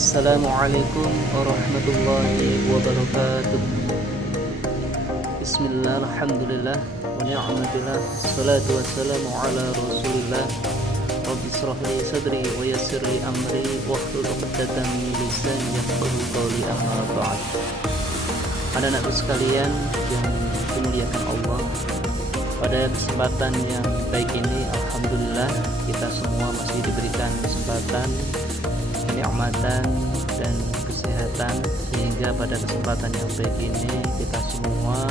Assalamualaikum warahmatullahi wabarakatuh. Bismillah, alhamdulillah, wa ni'matillah, salatu wassalamu ala rasulillah. Rabbi israh li sadri wa yassir li amri wahlul 'uqdatam min lisani yafqahu qawli, amma ba'd. Anak-anakku sekalian yang dimuliakan Allah, pada kesempatan yang baik ini alhamdulillah kita semua masih diberikan kesempatan, kenikmatan dan kesehatan, sehingga pada kesempatan yang baik ini kita semua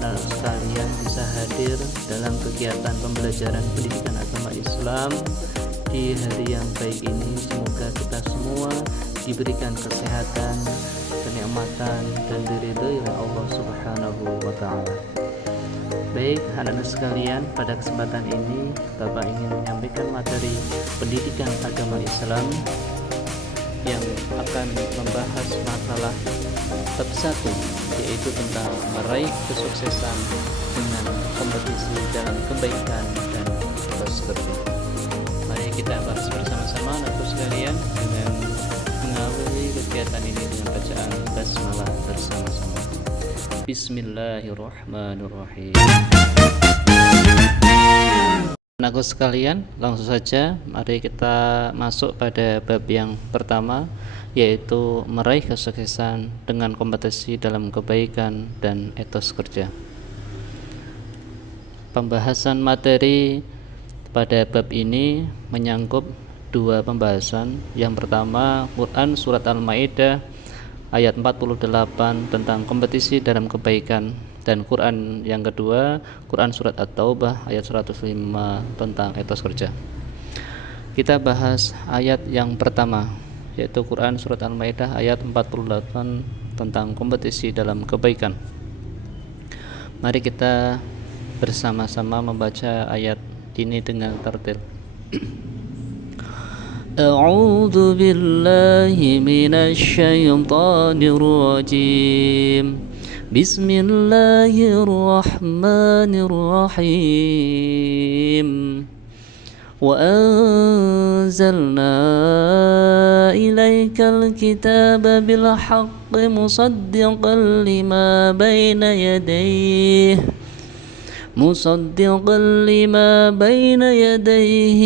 anak-anak sekalian bisa hadir dalam kegiatan pembelajaran pendidikan agama Islam di hari yang baik ini. Semoga kita semua diberikan kesehatan, kenikmatan dan diridhoi oleh Allah Subhanahu wa taala. Baik, anak-anak sekalian, pada kesempatan ini Bapak ingin menyampaikan materi pendidikan agama Islam yang akan membahas masalah bab 1, yaitu tentang meraih kesuksesan dengan kompetisi dalam kebaikan dan bersekutu. Mari kita bahas bersama-sama anak-anak sekalian dengan mengawali kegiatan ini dengan bacaan basmalah bersama-sama. Bismillahirrahmanirrahim. Anakku sekalian, langsung saja mari kita masuk pada bab yang pertama, yaitu meraih kesuksesan dengan kompetisi dalam kebaikan dan etos kerja. Pembahasan materi pada bab ini menyangkut dua pembahasan. Yang pertama, Quran surat Al-Maidah ayat 48 tentang kompetisi dalam kebaikan, dan Quran yang kedua, Quran surat At-Taubah ayat 105 tentang etos kerja. Kita bahas ayat yang pertama, yaitu Quran surat Al-Maidah ayat 48 tentang kompetisi dalam kebaikan. Mari kita bersama-sama membaca ayat ini dengan tertil. A'udzu billahi minasy syaithanir rajim. Bismillahirrahmanirrahim. Wa anzalna ilaikal kitaba bil haqqi musaddiqan lima bayna yadayhi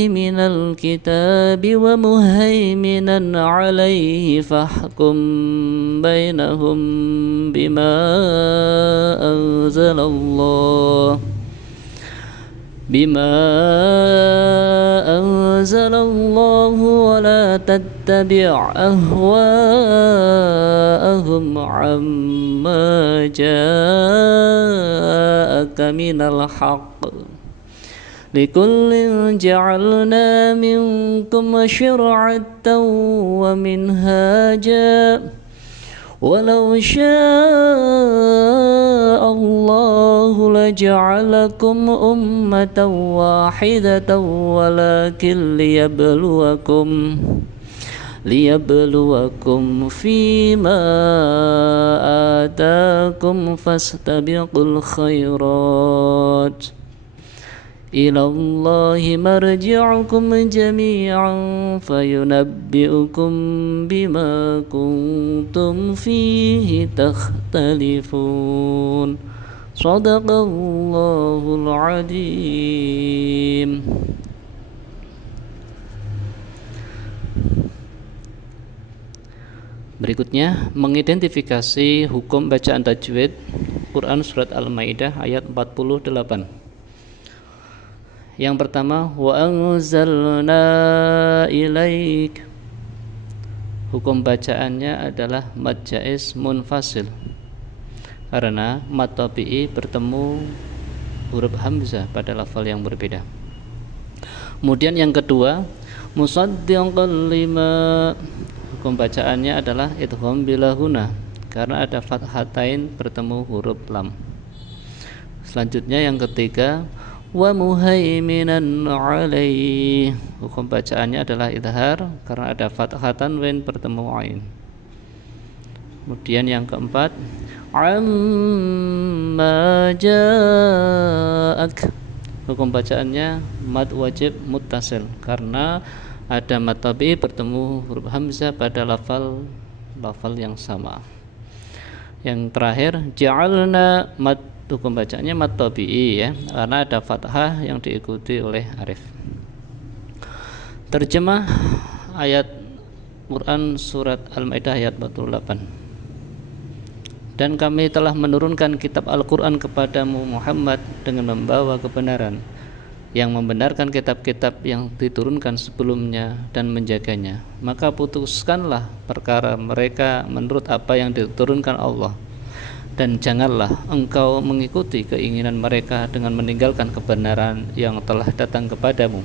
minal kitabi wa muhaiminan alaihi fahkum bainahum bima anzalallahu wa la tattabi' ahwa'ahum amma ja'aka minal haqq likullin ja'alna minkum shir'atan wa minhaja walau syaa Allahu laja'alakum ummatan wahidatan walakin liyabluwakum fima atakum fastabiqul khairat ilallahi marji'ukum jami'an fayunabbi'ukum bima kuntum fihi takhtalifun. Shadaqallahul adzim. Berikutnya, mengidentifikasi hukum bacaan tajwid Quran surat Al-Maidah ayat 48. Yang pertama, wa anzalna ilaik. Hukum bacaannya adalah mad jaiz munfasil, karena mad tabi'i bertemu huruf hamzah pada lafal yang berbeda. Kemudian yang kedua, musaddiqan lima. Hukum bacaannya adalah idgham bila huna, karena ada fathatain bertemu huruf lam. Selanjutnya yang ketiga, wa muhaiminan alaihi. Hukum bacaannya adalah idhar, karena ada fathatan wain bertemu ain. Kemudian yang keempat, amma ja'ak. Hukum bacaannya mad wajib muttasil, karena ada mad tabi'i bertemu huruf hamzah pada lafal yang sama. Yang terakhir ja'alna mad, hukum bacanya mad tabi'i ya, karena ada fathah yang diikuti oleh alif. Terjemah ayat Quran surat Al-Maidah ayat 48. Dan kami telah menurunkan kitab Al-Quran kepadamu Muhammad dengan membawa kebenaran, yang membenarkan kitab-kitab yang diturunkan sebelumnya dan menjaganya. Maka putuskanlah perkara mereka menurut apa yang diturunkan Allah, dan janganlah engkau mengikuti keinginan mereka dengan meninggalkan kebenaran yang telah datang kepadamu.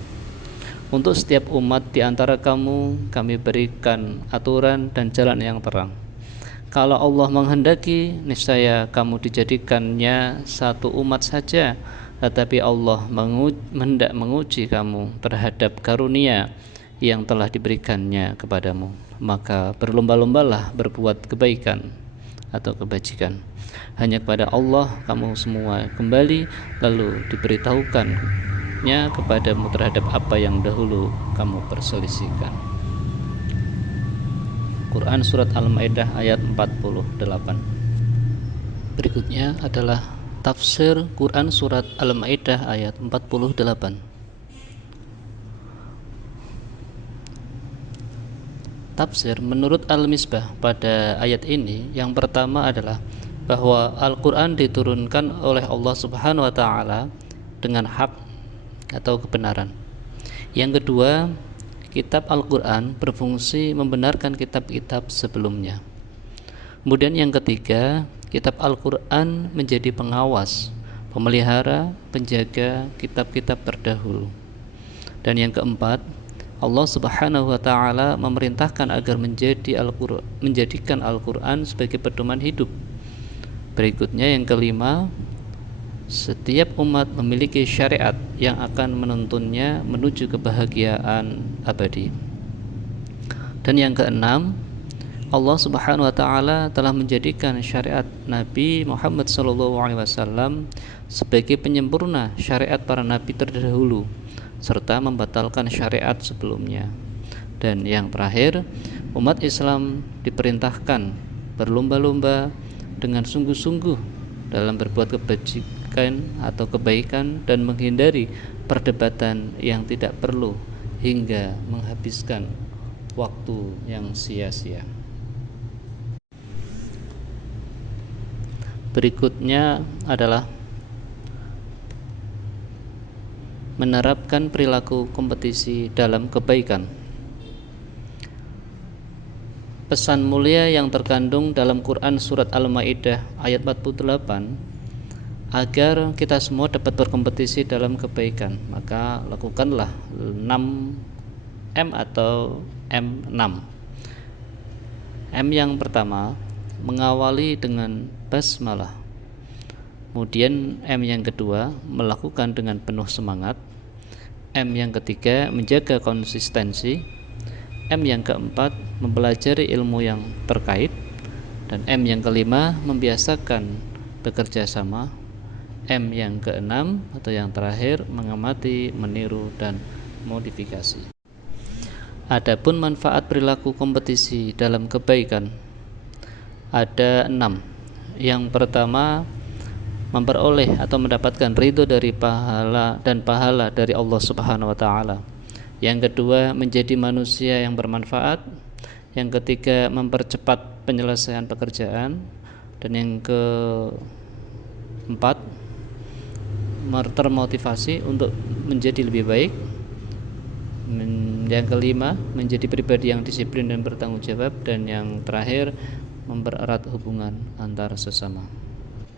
Untuk setiap umat di antara kamu kami berikan aturan dan jalan yang terang. Kalau Allah menghendaki, niscaya kamu dijadikannya satu umat saja, tetapi Allah hendak menguji kamu terhadap karunia yang telah diberikannya kepadamu. Maka berlomba-lombalah berbuat kebaikan atau kebajikan. Hanya kepada Allah kamu semua kembali, lalu diberitahukannya kepadamu terhadap apa yang dahulu kamu perselisihkan. Quran surat Al-Maidah ayat 48. Berikutnya adalah tafsir Quran surat Al-Maidah ayat 48. Tafsir menurut Al-Misbah pada ayat ini, yang pertama adalah bahwa Al-Quran diturunkan oleh Allah Subhanahu wa Ta'ala dengan hak atau kebenaran. Yang kedua, kitab Al-Quran berfungsi membenarkan kitab-kitab sebelumnya. Kemudian yang ketiga, kitab Al-Quran menjadi pengawas, pemelihara, penjaga kitab-kitab terdahulu. Dan yang keempat, Allah Subhanahu wa Ta'ala memerintahkan agar menjadikan Al-Quran sebagai pedoman hidup. Berikutnya yang kelima, setiap umat memiliki syariat yang akan menuntunnya menuju kebahagiaan abadi. Dan yang keenam, Allah Subhanahu wa Ta'ala telah menjadikan syariat Nabi Muhammad SAW sebagai penyempurna syariat para nabi terdahulu, serta membatalkan syariat sebelumnya. Dan yang terakhir, umat Islam diperintahkan berlomba-lomba dengan sungguh-sungguh dalam berbuat kebajikan atau kebaikan dan menghindari perdebatan yang tidak perlu hingga menghabiskan waktu yang sia-sia. Berikutnya adalah menerapkan perilaku kompetisi dalam kebaikan. Pesan mulia yang terkandung dalam Quran surat Al-Maidah ayat 48 agar kita semua dapat berkompetisi dalam kebaikan, maka lakukanlah 6M atau M6. M yang pertama, mengawali dengan basmalah. Kemudian M yang kedua, melakukan dengan penuh semangat. M yang ketiga, menjaga konsistensi. M yang keempat, mempelajari ilmu yang terkait. Dan M yang kelima, membiasakan bekerja sama. M yang keenam atau yang terakhir, mengamati, meniru, dan modifikasi. Adapun manfaat perilaku kompetisi dalam kebaikan ada 6. Yang pertama, memperoleh atau mendapatkan ridho dari pahala dari Allah Subhanahu wa Ta'ala. Yang kedua, menjadi manusia yang bermanfaat. Yang ketiga, mempercepat penyelesaian pekerjaan. Dan yang keempat, termotivasi untuk menjadi lebih baik. Yang kelima, menjadi pribadi yang disiplin dan bertanggung jawab. Dan yang terakhir, mempererat hubungan antar sesama.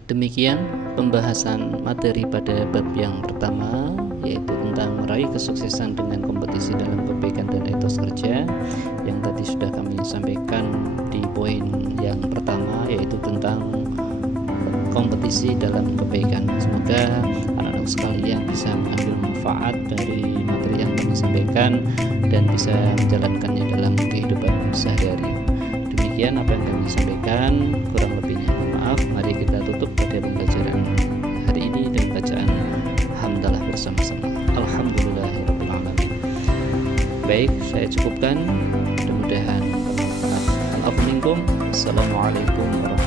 Demikian pembahasan materi pada bab yang pertama, yaitu tentang meraih kesuksesan dengan kompetisi dalam kebaikan dan etos kerja, yang tadi sudah kami sampaikan di poin yang pertama, yaitu tentang kompetisi dalam kebaikan. Semoga anak-anak sekalian bisa mengambil manfaat dari materi yang kami sampaikan dan bisa menjalankannya dalam kehidupan sehari-hari. Demikian apa yang kami sampaikan, kurang lebihnya mohon maaf. Mari kita tutup pada pembelajaran hari ini dengan bacaan hamdalah bersama-sama. Alhamdulillahirabbil alamin. Baik, saya cukupkan. Mudah-mudahan. Assalamualaikum warahmatullahi wabarakatuh.